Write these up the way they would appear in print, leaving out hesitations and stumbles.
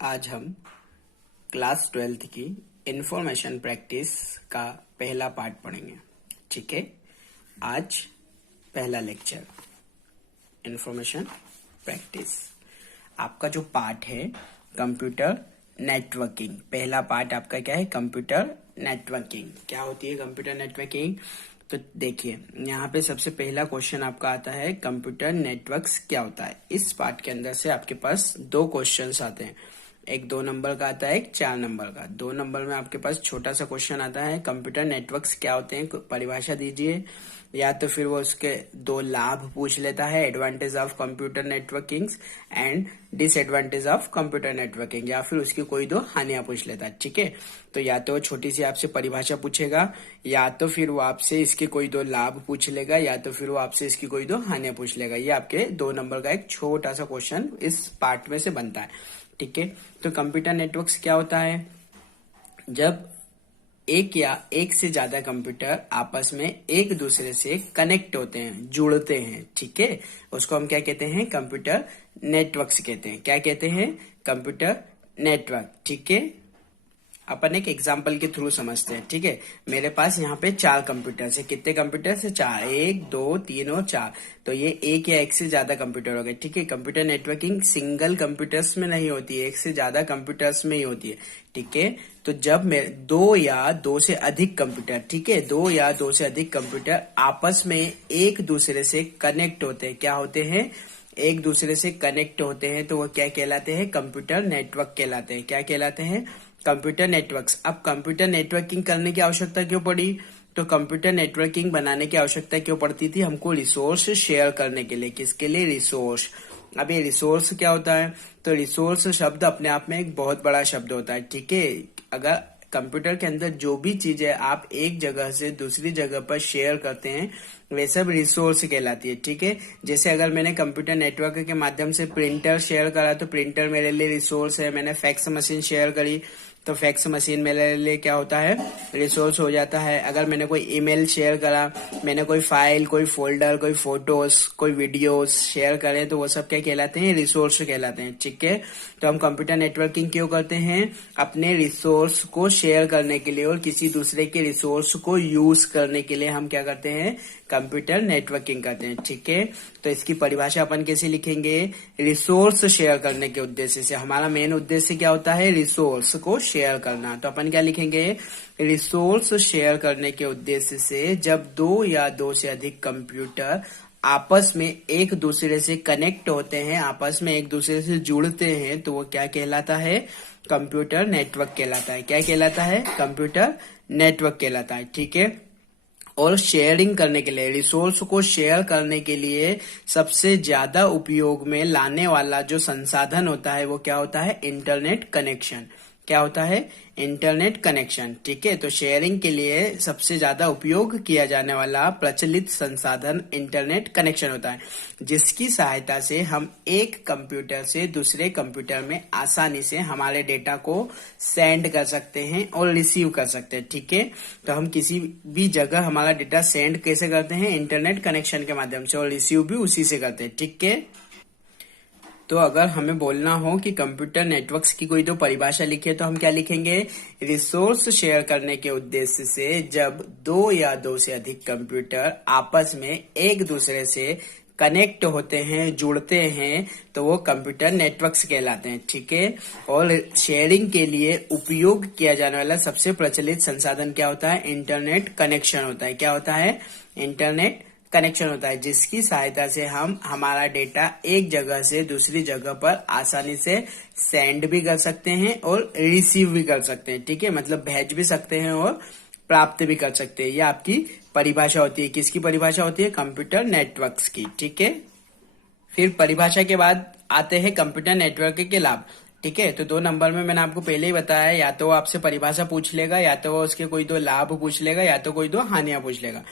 आज हम class 12th की इंफॉर्मेशन प्रैक्टिस का पहला पार्ट पढ़ेंगे। ठीक है, आज पहला लेक्चर इंफॉर्मेशन प्रैक्टिस। आपका जो पार्ट है कंप्यूटर नेटवर्किंग, पहला पार्ट आपका क्या है? Computer networking. क्या होती है कंप्यूटर नेटवर्किंग? तो देखिए, यहाँ पे सबसे पहला क्वेश्चन आपका आता है कंप्यूटर नेटवर्क्स क्या होता है। इस पार्ट के अंदर से आपके पास दो क्वेश्चंस आते हैं, एक 2 नंबर का आता है, एक 4 नंबर का। 2 नंबर में आपके पास छोटा सा क्वेश्चन आता है कंप्यूटर नेटवर्क्स क्या होते हैं, परिभाषा दीजिए, या तो फिर वो उसके 2 लाभ पूछ लेता है, advantage of computer networking and disadvantage of computer networking, या फिर उसकी कोई 2 हानियां पूछ लेता है। ठीक है, तो या तो छोटी सी आपसे परिभाषा पूछेगा, या तो फिर वो आपसे इसके कोई 2 लाभ पूछ लेगा, या तो फिर वो आपसे इसकी कोई 2 हानियां पूछ लेगा। ये आपके 2 नंबर का एक छोटा सा क्वेश्चन इस पार्ट में से बनता है। ठीक है, तो कंप्यूटर नेटवर्क्स क्या होता है? जब एक या एक से ज्यादा कंप्यूटर आपस में एक दूसरे से कनेक्ट होते हैं, जुड़ते हैं। ठीक है, उसको हम क्या कहते हैं? कंप्यूटर नेटवर्क्स कहते हैं। क्या कहते हैं? Computer network. ठीक है, अपन एक एग्जाम्पल के थ्रू समझते हैं। ठीक है, मेरे पास यहाँ पे 4 कंप्यूटर है। कितने कंप्यूटर है? 4, 1 2 3 और 4। तो ये एक या एक से ज्यादा कंप्यूटर हो गए। ठीक है, कंप्यूटर नेटवर्किंग सिंगल कंप्यूटर्स में नहीं होती है, एक से ज्यादा कंप्यूटर्स में ही होती है। ठीक है, तो जब 2 या 2 से अधिक कंप्यूटर, ठीक है, 2 या 2 से अधिक कंप्यूटर आपस में एक दूसरे से कनेक्ट होते हैं, क्या होते हैं? एक दूसरे से कनेक्ट होते हैं, तो वो क्या कहलाते हैं? कंप्यूटर नेटवर्क कहलाते हैं। क्या कहलाते हैं? Computer networks. अब कंप्यूटर नेटवर्किंग करने की आवश्यकता क्यों पड़ी? तो कंप्यूटर नेटवर्किंग बनाने की आवश्यकता क्यों पड़ती थी? हमको रिसोर्स शेयर करने के लिए। किसके लिए? रिसोर्स। अब ये रिसोर्स क्या होता है? तो रिसोर्स शब्द अपने आप में एक बहुत बड़ा शब्द होता है। ठीक है, अगर कंप्यूटर के अंदर जो भी चीजें आप एक जगह से दूसरी जगह पर शेयर करते हैं, वे सब रिसोर्स कहलाती है। ठीक है, जैसे अगर मैंने कंप्यूटर नेटवर्क के माध्यम से प्रिंटर शेयर करा तो प्रिंटर मेरे लिए रिसोर्स है। मैंने फैक्स मशीन शेयर करी तो फैक्स मशीन मेरे लिए क्या होता है? रिसोर्स हो जाता है। अगर मैंने कोई ईमेल शेयर करा, मैंने कोई फाइल, कोई फोल्डर, कोई फोटोज, कोई वीडियोस शेयर करे, तो वो सब क्या कहलाते हैं? रिसोर्स कहलाते हैं। ठीक है, तो हम कंप्यूटर नेटवर्किंग क्यों करते हैं? अपने रिसोर्स को शेयर करने के लिए और किसी दूसरे के रिसोर्स को यूज करने के लिए हम क्या करते हैं? कंप्यूटर नेटवर्किंग करते हैं। ठीक है, तो इसकी परिभाषा अपन कैसे लिखेंगे? रिसोर्स शेयर करने के उद्देश्य से। हमारा मेन उद्देश्य क्या होता है? रिसोर्स को शेयर करना। तो अपन क्या लिखेंगे? रिसोर्स शेयर करने के उद्देश्य से जब 2 या 2 से अधिक कंप्यूटर आपस में एक दूसरे से कनेक्ट होते हैं, आपस में एक दूसरे से जुड़ते हैं, तो वो क्या कहलाता है? कंप्यूटर नेटवर्क कहलाता है। क्या कहलाता है? कंप्यूटर नेटवर्क कहलाता है। ठीक है, और शेयरिंग करने के लिए, रिसोर्स को शेयर करने के लिए सबसे ज्यादा उपयोग में लाने वाला जो संसाधन होता है वो क्या होता है? Internet connection. क्या होता है? Internet connection. ठीक है, तो शेयरिंग के लिए सबसे ज्यादा उपयोग किया जाने वाला प्रचलित संसाधन इंटरनेट कनेक्शन होता है, जिसकी सहायता से हम एक कंप्यूटर से दूसरे कंप्यूटर में आसानी से हमारे डेटा को सेंड कर सकते हैं और रिसीव कर सकते हैं। ठीक है, तो हम किसी भी जगह हमारा डेटा सेंड कैसे करते हैं? इंटरनेट कनेक्शन के माध्यम से, और रिसीव भी उसी से करते हैं। ठीक है, तो अगर हमें बोलना हो कि कंप्यूटर नेटवर्क्स की कोई 2 परिभाषा लिखे, तो हम क्या लिखेंगे? रिसोर्स शेयर करने के उद्देश्य से जब 2 या 2 से अधिक कंप्यूटर आपस में एक दूसरे से कनेक्ट होते हैं, जुड़ते हैं, तो वो कंप्यूटर नेटवर्क्स कहलाते हैं। ठीक है, और शेयरिंग के लिए उपयोग किया जाने वाला सबसे प्रचलित संसाधन क्या होता है? इंटरनेट कनेक्शन होता है। क्या होता है? इंटरनेट कनेक्शन होता है, जिसकी सहायता से हम हमारा डेटा एक जगह से दूसरी जगह पर आसानी से सेंड भी कर सकते हैं और रिसीव भी कर सकते हैं। ठीक है, मतलब भेज भी सकते हैं और प्राप्त भी कर सकते हैं। ये आपकी परिभाषा होती है। किसकी परिभाषा होती है? कंप्यूटर नेटवर्क्स की। ठीक है, फिर परिभाषा के बाद आते हैं कंप्यूटर नेटवर्क के लाभ। ठीक है, तो 2 नंबर में मैंने आपको पहले ही बताया, या तो वो आपसे परिभाषा पूछ लेगा, या तो वो उसके कोई 2 लाभ पूछ लेगा, या तो कोई 2 हानियां पूछ लेगा।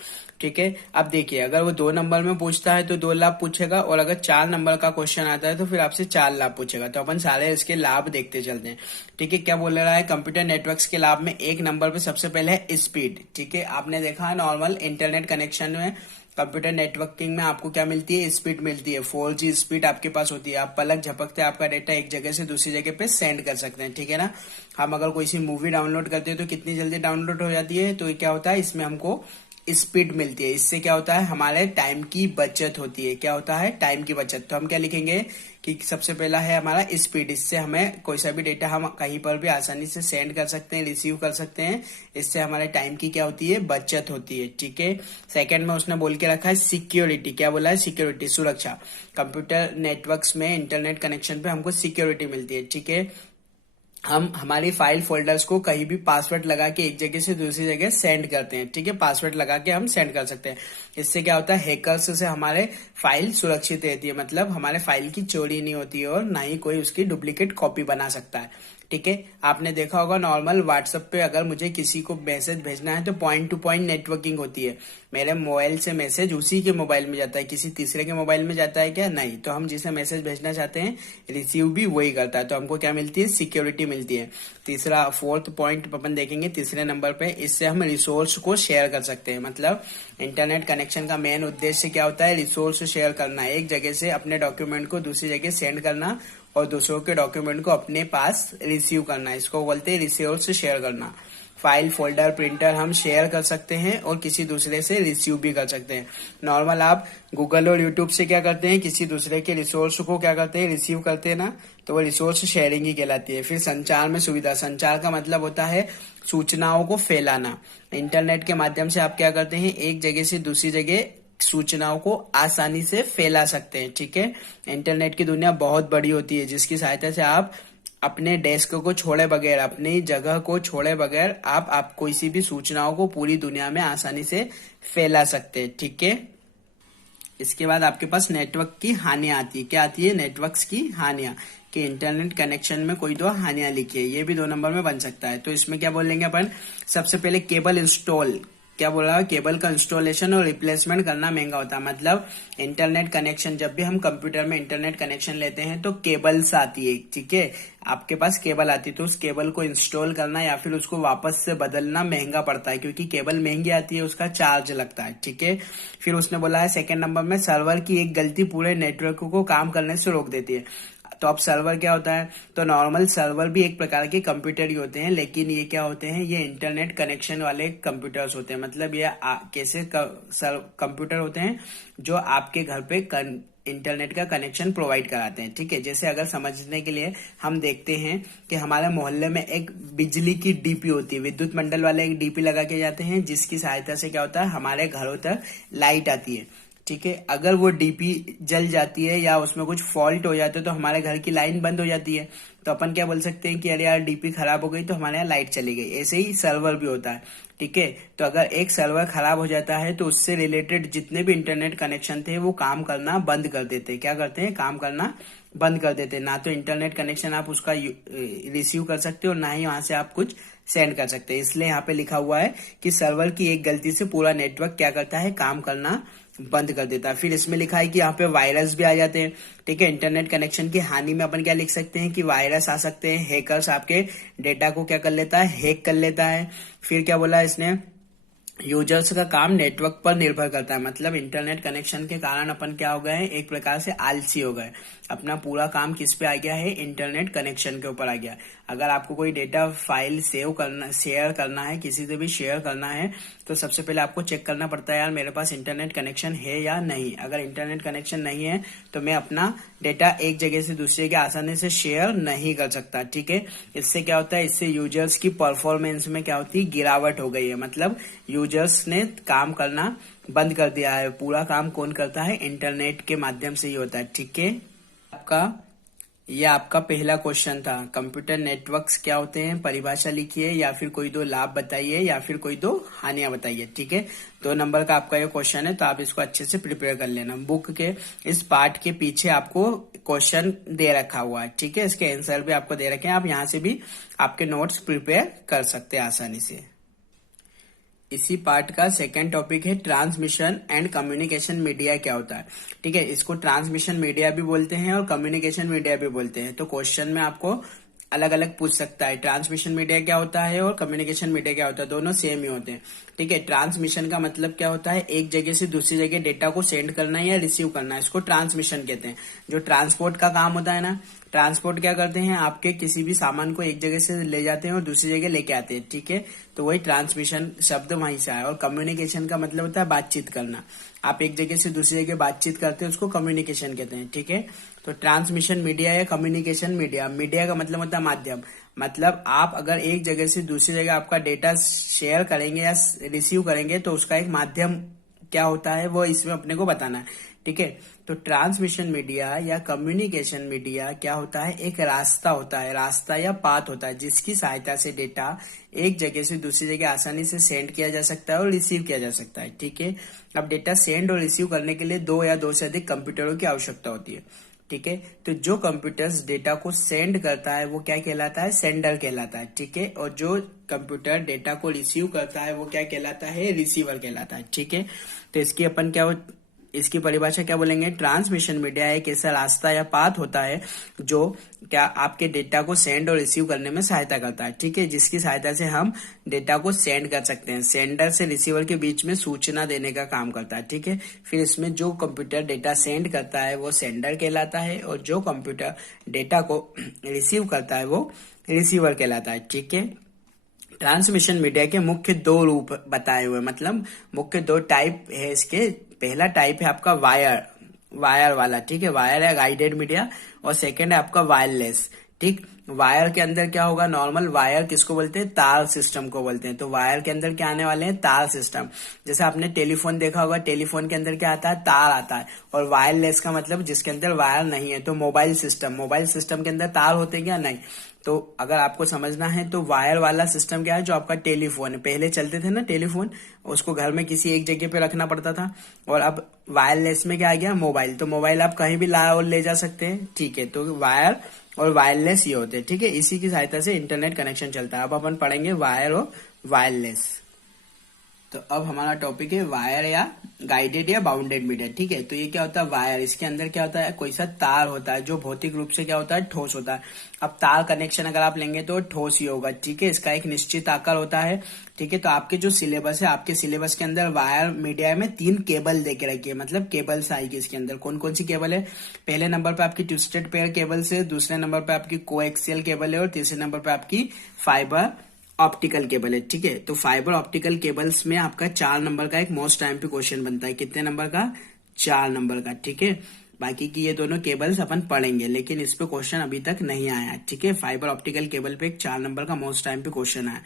ठीक है, अब देखिए, अगर वो 2 नंबर में पूछता है तो 2 लाभ पूछेगा, और अगर 4 नंबर का क्वेश्चन आता है तो फिर आपसे 4 लाभ पूछेगा। तो अपन सारे इसके लाभ देखते चलते हैं। ठीक है, क्या बोल रहा है? कंप्यूटर नेटवर्क्स के लाभ में 1 नंबर पे सबसे पहले है स्पीड। ठीक है, आपने देखा नॉर्मल इंटरनेट कनेक्शन में कंप्यूटर नेटवर्किंग में आपको क्या मिलती है, स्पीड मिलती है, 4G स्पीड आपके पास होती है। आप पलक झपकते आपका डेटा एक जगह से दूसरी जगह पे सेंड कर सकते हैं, ठीक है ना। हम अगर कोई सी मूवी डाउनलोड करते हैं तो कितनी जल्दी डाउनलोड हो जाती है, तो क्या होता है, इसमें हमको स्पीड मिलती है। इससे क्या होता है, हमारे टाइम की बचत होती है। क्या होता है, टाइम की बचत। तो हम क्या लिखेंगे कि सबसे पहला है हमारा स्पीड। इससे हमें कोई सा भी डेटा हम कहीं पर भी आसानी से सेंड कर सकते हैं, रिसीव कर सकते हैं। इससे हमारे टाइम की क्या होती है, बचत होती है, ठीक है। सेकंड में उसने बोल के रखा है सिक्योरिटी। क्या बोला है, सिक्योरिटी, सुरक्षा। कंप्यूटर नेटवर्क्स में इंटरनेट कनेक्शन पे हमको सिक्योरिटी मिलती है, ठीक है। हम हमारी फाइल फोल्डर्स को कहीं भी पासवर्ड लगा के एक जगह से दूसरी जगह सेंड करते हैं, ठीक है। पासवर्ड लगा के हम सेंड कर सकते हैं। इससे क्या होता है, हैकर्स से हमारे फाइल सुरक्षित रहती है, मतलब हमारे फाइल की चोरी नहीं होती है और ना ही कोई उसकी डुप्लीकेट कॉपी बना सकता है, ठीक है। आपने देखा होगा नॉर्मल व्हाट्सएप पे अगर मुझे किसी को मैसेज भेजना है तो पॉइंट टू पॉइंट नेटवर्किंग होती है। मेरे मोबाइल से मैसेज उसी के मोबाइल में जाता है, किसी तीसरे के मोबाइल में जाता है क्या, नहीं। तो हम जिसे मैसेज भेजना चाहते हैं रिसीव भी वही करता है। तो हमको क्या मिलती है, सिक्योरिटी मिलती है। तीसरा, फोर्थ पॉइंट अपन देखेंगे तीसरे नंबर पे, इससे हम रिसोर्स को शेयर कर सकते हैं। मतलब इंटरनेट कनेक्शन का मेन उद्देश्य क्या होता है, रिसोर्स शेयर करना। एक जगह से अपने डॉक्यूमेंट को दूसरी जगह सेंड करना और दूसरों के डॉक्यूमेंट को अपने पास रिसीव करना, इसको बोलते हैं रिसोर्स शेयर करना। फाइल, फोल्डर, प्रिंटर हम शेयर कर सकते हैं और किसी दूसरे से रिसीव भी कर सकते हैं। नॉर्मल आप गूगल और यूट्यूब से क्या करते हैं, किसी दूसरे के रिसोर्स को क्या करते हैं, रिसीव करते हैं ना, तो वो रिसोर्स शेयरिंग ही कहलाती है। फिर संचार में सुविधा। संचार का मतलब होता है सूचनाओं को फैलाना। इंटरनेट के माध्यम से आप क्या करते हैं, एक जगह से दूसरी जगह सूचनाओं को आसानी से फैला सकते हैं, ठीक है। इंटरनेट की दुनिया बहुत बड़ी होती है, जिसकी सहायता से आप अपने डेस्क को छोड़े बगैर, अपनी जगह को छोड़े बगैर आप कोई सी भी सूचनाओं को पूरी दुनिया में आसानी से फैला सकते हैं, ठीक है। इसके बाद आपके पास नेटवर्क की हानियां आती है। क्या आती है, नेटवर्क्स की हानियां, कि इंटरनेट कनेक्शन में कोई दो हानियां लिखी है। ये भी 2 नंबर में बन सकता है। तो इसमें क्या बोलेंगे अपन, सबसे पहले केबल इंस्टॉल। क्या बोल रहा है, केबल का इंस्टॉलेशन और रिप्लेसमेंट करना महंगा होता है। मतलब इंटरनेट कनेक्शन, जब भी हम कंप्यूटर में इंटरनेट कनेक्शन लेते हैं तो केबल्स आती है, ठीक है। आपके पास केबल आती है तो उस केबल को इंस्टॉल करना या फिर उसको वापस से बदलना महंगा पड़ता है, क्योंकि केबल महंगी आती है, उसका चार्ज लगता है, ठीक है। फिर उसने बोला है सेकेंड नंबर में, सर्वर की एक गलती पूरे नेटवर्क को काम करने से रोक देती है। तो अब सर्वर क्या होता है, तो नॉर्मल सर्वर भी एक प्रकार के कंप्यूटर ही होते हैं, लेकिन ये क्या होते हैं, ये इंटरनेट कनेक्शन वाले कंप्यूटर्स होते हैं। मतलब ये कैसे कंप्यूटर होते हैं जो आपके घर पे इंटरनेट का कनेक्शन प्रोवाइड कराते हैं, ठीक है। जैसे अगर समझने के लिए हम देखते हैं कि हमारे मोहल्ले में एक बिजली की डीपी होती है, विद्युत मंडल वाले एक डीपी लगा के जाते हैं, जिसकी सहायता से क्या होता है, हमारे घरों तक लाइट आती है, ठीक है। अगर वो डीपी जल जाती है या उसमें कुछ फॉल्ट हो जाता है तो हमारे घर की लाइन बंद हो जाती है। तो अपन क्या बोल सकते हैं कि अरे यार डीपी खराब हो गई तो हमारे यहाँ लाइट चली गई। ऐसे ही सर्वर भी होता है, ठीक है। तो अगर एक सर्वर खराब हो जाता है तो उससे रिलेटेड जितने भी इंटरनेट कनेक्शन थे वो काम करना बंद कर देते हैं। क्या करते हैं, काम करना बंद कर देते हैं। ना तो इंटरनेट कनेक्शन आप उसका रिसीव कर सकते हो, ना ही वहां से आप कुछ सेंड कर सकते हैं। इसलिए यहाँ पे लिखा हुआ है कि सर्वर की एक गलती से पूरा नेटवर्क क्या करता है, काम करना बंद कर देता है। फिर इसमें लिखा है कि यहाँ पे वायरस भी आ जाते हैं, ठीक है। इंटरनेट कनेक्शन की हानि में अपन क्या लिख सकते हैं कि वायरस आ सकते हैं, हैकर्स आपके डेटा को क्या कर लेता है, हैक कर लेता है। फिर क्या बोला इसने, यूजर्स का काम नेटवर्क पर निर्भर करता है। मतलब इंटरनेट कनेक्शन के कारण अपन क्या हो गए हैं, एक प्रकार से आलसी हो गए। अपना पूरा काम किस पे आ गया है, इंटरनेट कनेक्शन के ऊपर आ गया। अगर आपको कोई डेटा फाइल सेव करना, शेयर करना है, किसी से भी शेयर करना है, तो सबसे पहले आपको चेक करना पड़ता है यार मेरे पास इंटरनेट कनेक्शन है या नहीं। अगर इंटरनेट कनेक्शन नहीं है तो मैं अपना डेटा एक जगह से दूसरी जगह आसानी से शेयर नहीं कर सकता, ठीक है। इससे क्या होता है, इससे यूजर्स की परफॉर्मेंस में क्या होती है, गिरावट हो गई है। मतलब यूजर्स ने काम करना बंद कर दिया है। पूरा काम कौन करता है, इंटरनेट के माध्यम से ही होता है, ठीक है। आपका पहला क्वेश्चन था, कंप्यूटर नेटवर्क्स क्या होते हैं, परिभाषा लिखिए, या फिर कोई 2 लाभ बताइए, या फिर कोई 2 हानियां बताइए, ठीक है। 2 नंबर का आपका ये क्वेश्चन है, तो आप इसको अच्छे से प्रिपेयर कर लेना। बुक के इस पार्ट के पीछे आपको क्वेश्चन दे रखा हुआ है, ठीक है। इसके आंसर भी आपको दे रखे हैं, आप यहाँ से भी आपके नोट्स प्रिपेयर कर सकते हैं आसानी से। इसी पार्ट का सेकेंड टॉपिक है ट्रांसमिशन एंड कम्युनिकेशन मीडिया क्या होता है, ठीक है। इसको ट्रांसमिशन मीडिया भी बोलते हैं और कम्युनिकेशन मीडिया भी बोलते हैं। तो क्वेश्चन में आपको अलग अलग पूछ सकता है। ट्रांसमिशन मीडिया क्या होता है और कम्युनिकेशन मीडिया क्या होता है, दोनों सेम ही होते हैं। ठीक है, ट्रांसमिशन का मतलब क्या होता है, एक जगह से दूसरी जगह डेटा को सेंड करना या रिसीव करना, इसको ट्रांसमिशन कहते हैं। जो ट्रांसपोर्ट का काम होता है ना, ट्रांसपोर्ट क्या करते हैं, आपके किसी भी सामान को एक जगह से ले जाते हैं और दूसरी जगह लेके आते हैं। ठीक है, तो वही ट्रांसमिशन शब्द वहीं से आया। और कम्युनिकेशन का मतलब होता है बातचीत करना। आप एक जगह से दूसरी जगह बातचीत करते हैं, उसको कम्युनिकेशन कहते हैं। ठीक है, तो ट्रांसमिशन मीडिया या कम्युनिकेशन मीडिया, मीडिया का मतलब होता है माध्यम। मतलब आप अगर एक जगह से दूसरी जगह आपका डेटा शेयर करेंगे या रिसीव करेंगे तो उसका एक माध्यम क्या होता है वो इसमें अपने को बताना है। ठीक है, तो ट्रांसमिशन मीडिया या कम्युनिकेशन मीडिया क्या होता है, एक रास्ता होता है, रास्ता या पाथ होता है जिसकी सहायता से डेटा एक जगह से दूसरी जगह आसानी से सेंड किया जा सकता है और रिसीव किया जा सकता है। ठीक है, अब डेटा सेंड और रिसीव करने के लिए दो या दो से अधिक कंप्यूटरों की आवश्यकता होती है। ठीक है, तो जो कंप्यूटर्स डेटा को सेंड करता है वो क्या कहलाता है, सेंडर कहलाता है। ठीक है, और जो कंप्यूटर डेटा को रिसीव करता है वो क्या कहलाता है, रिसीवर कहलाता है। ठीक है, तो इसकी परिभाषा क्या बोलेंगे, ट्रांसमिशन मीडिया एक ऐसा रास्ता या पाथ होता है जो क्या आपके डेटा को सेंड और रिसीव करने में सहायता करता है। ठीक है, जिसकी सहायता से हम डेटा को सेंड कर सकते हैं, सेंडर से रिसीवर के बीच में सूचना देने का काम करता है। ठीक है, फिर इसमें जो कंप्यूटर डेटा सेंड करता है वो सेंडर कहलाता है और जो कंप्यूटर डेटा को रिसीव करता है वो रिसीवर कहलाता है। ठीक है, ट्रांसमिशन मीडिया के मुख्य दो रूप बताए हुए, मतलब मुख्य दो टाइप है इसके। पहला टाइप है आपका वायर वाला। ठीक है, वायर है गाइडेड मीडिया। और सेकंड है आपका वायरलेस। ठीक, वायर के अंदर क्या होगा, नॉर्मल वायर किसको बोलते हैं, तार सिस्टम को बोलते हैं। तो वायर के अंदर क्या आने वाले हैं, तार सिस्टम। जैसे आपने टेलीफोन देखा होगा, टेलीफोन के अंदर क्या आता है, तार आता है। और वायरलेस का मतलब जिसके अंदर वायर नहीं है। तो मोबाइल सिस्टम के अंदर तार होते हैं क्या, नहीं। तो अगर आपको समझना है तो वायर वाला सिस्टम क्या है, जो आपका टेलीफोन है, पहले चलते थे ना टेलीफोन, उसको घर में किसी एक जगह पे रखना पड़ता था। और अब वायरलेस में क्या आ गया, मोबाइल। तो मोबाइल आप कहीं भी ला और ले जा सकते हैं। ठीक है, तो वायर और वायरलेस ये होते हैं। ठीक है, इसी की सहायता से इंटरनेट कनेक्शन चलता है। अब अपन पढ़ेंगे वायर और वायरलेस। तो अब हमारा टॉपिक है वायर या गाइडेड या बाउंडेड मीडिया। ठीक है, तो ये क्या होता है, वायर, इसके अंदर क्या होता है, कोई सा तार होता है जो भौतिक रूप से क्या होता है, ठोस होता है। अब तार कनेक्शन अगर आप लेंगे तो ठोस ही होगा। ठीक है, इसका एक निश्चित आकार होता है। ठीक है, तो आपके जो सिलेबस है, आपके सिलेबस के अंदर वायर मीडिया में 3 केबल देके रखी है, मतलब केबल्स आएगी इसके अंदर। कौन कौन सी केबल है, पहले नंबर पे आपकी ट्विस्टेड पेयर केबल्स है, दूसरे नंबर पे आपकी कोएक्सियल केबल है और तीसरे नंबर पे आपकी फाइबर ऑप्टिकल केबल है। ठीक है, तो फाइबर ऑप्टिकल केबल्स में आपका 4 नंबर का एक मोस्ट टाइम पे क्वेश्चन बनता है। कितने नंबर का, 4 नंबर का। ठीक है, बाकी की ये दोनों केबल्स अपन पढ़ेंगे, लेकिन इस पे क्वेश्चन अभी तक नहीं आया है। ठीक है, फाइबर ऑप्टिकल केबल पे एक 4 नंबर का मोस्ट टाइम पे क्वेश्चन आया।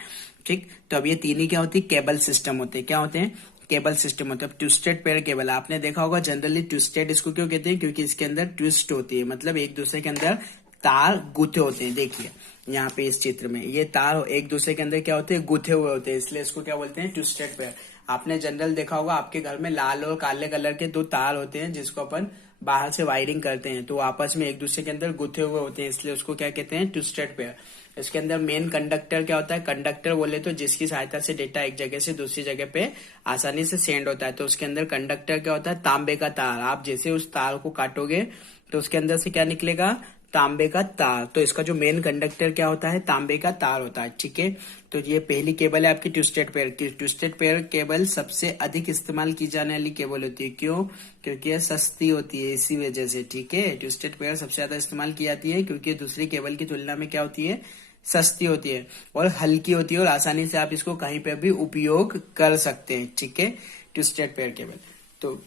ठीक, तो अब ये तीन ही क्या होती है, केबल सिस्टम होते हैं। क्या होते हैं, केबल सिस्टम होता है। ट्विस्टेड पेयर केबल आपने देखा होगा, जनरली ट्विस्टेड इसको क्यों कहते हैं, क्योंकि इसके अंदर ट्विस्ट होती है, मतलब एक दूसरे के अंदर तार गुथे होते हैं। देखिए यहाँ पे इस चित्र में ये तार एक दूसरे के अंदर क्या होते हैं, गुथे हुए होते हैं, इसलिए इसको क्या बोलते हैं, ट्विस्टेड पेयर। आपने जनरल देखा होगा, आपके घर में लाल और काले कलर के 2 तार होते हैं जिसको अपन बाहर से वायरिंग करते हैं, तो आपस में एक दूसरे के अंदर गुथे हुए होते हैं, इसलिए उसको क्या कहते हैं, ट्विस्टेड पेयर। इसके अंदर मेन कंडक्टर क्या होता है, कंडक्टर बोले तो जिसकी सहायता से डेटा एक जगह से दूसरी जगह पे आसानी से सेंड होता है। तो उसके अंदर कंडक्टर क्या होता है, तांबे का तार। आप जैसे उस तार को काटोगे तो उसके अंदर से क्या निकलेगा, तांबे का तार। तो इसका जो मेन कंडक्टर क्या होता है, तांबे का तार होता है। ठीक है, तो ये पहली केबल है आपकी ट्विस्टेड पेयर की। ट्विस्टेड पेयर केबल सबसे अधिक इस्तेमाल की जाने वाली केबल होती है। क्यों, क्योंकि यह सस्ती होती है, इसी वजह से। ठीक है, ट्विस्टेड पेयर सबसे ज्यादा इस्तेमाल की जाती है क्योंकि दूसरी केबल की तुलना में क्या होती है, सस्ती होती है और हल्की होती है और आसानी से आप इसको कहीं पे भी उपयोग कर सकते हैं। ठीक है, ट्विस्टेड पेयर केबल। तो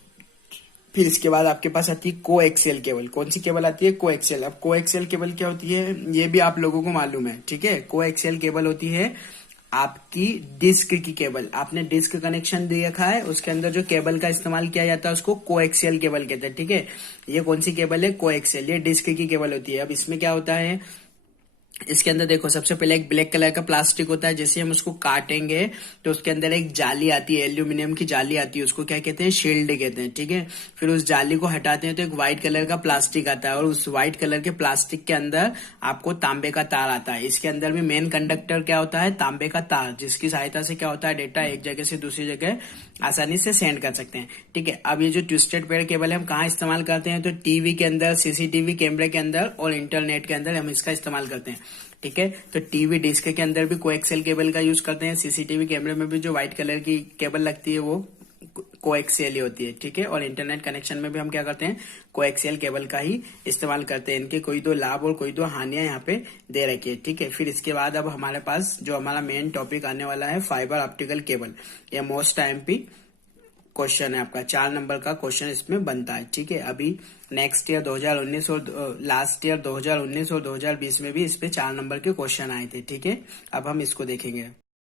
फिर इसके बाद आपके पास आती है कोएक्सियल केबल। कौन सी केबल आती है, कोएक्सियल। अब कोएक्सियल केबल क्या होती है, ये भी आप लोगों को मालूम है। ठीक है, कोएक्सियल केबल होती है आपकी डिस्क की केबल। आपने डिस्क कनेक्शन देखा है, उसके अंदर जो केबल का इस्तेमाल किया जाता है उसको कोएक्सियल केबल कहते हैं। ठीक है, ये कौन सी केबल है, कोएक्सियल, ये डिस्क की केबल होती है। अब इसमें क्या होता है, इसके अंदर देखो सबसे पहले एक ब्लैक कलर का प्लास्टिक होता है, जैसे हम उसको काटेंगे तो उसके अंदर एक जाली आती है, एल्यूमिनियम की जाली आती है, उसको क्या कहते हैं, शील्ड कहते हैं। ठीक है, फिर उस जाली को हटाते हैं तो एक व्हाइट कलर का प्लास्टिक आता है और उस व्हाइट कलर के प्लास्टिक के अंदर आपको तांबे का तार आता है। इसके अंदर भी मेन कंडक्टर क्या होता है, तांबे का तार, जिसकी सहायता से क्या होता है, डेटा एक जगह से दूसरी जगह आसानी से सेंड कर सकते हैं। ठीक है, अब ये जो ट्विस्टेड पेयर केबल है हम कहाँ इस्तेमाल करते हैं, तो टीवी के अंदर, सीसीटीवी कैमरे के अंदर और इंटरनेट के अंदर हम इसका इस्तेमाल करते हैं। ठीक है। तो टीवी डिस्क के अंदर भी कोएक्सियल केबल का यूज करते हैं, सीसीटीवी कैमरे में भी जो व्हाइट कलर की केबल लगती है वो कोएक्सियल ही होती है, ठीक है। और इंटरनेट कनेक्शन में भी हम क्या करते हैं, कोएक्सियल केबल का ही इस्तेमाल करते हैं। इनके कोई दो लाभ और कोई दो हानियां यहाँ पे दे रखी है, ठीक है। फिर इसके बाद अब हमारे पास जो हमारा मेन टॉपिक आने वाला है, फाइबर ऑप्टिकल केबल। ये मोस्ट टाइम क्वेश्चन है आपका, 4 नंबर का क्वेश्चन इसमें बनता है, ठीक है। अभी नेक्स्ट ईयर 2019 और लास्ट ईयर 2019 और 2020 में भी इस पे 4 नंबर के क्वेश्चन आए थे, ठीक है। अब हम इसको देखेंगे।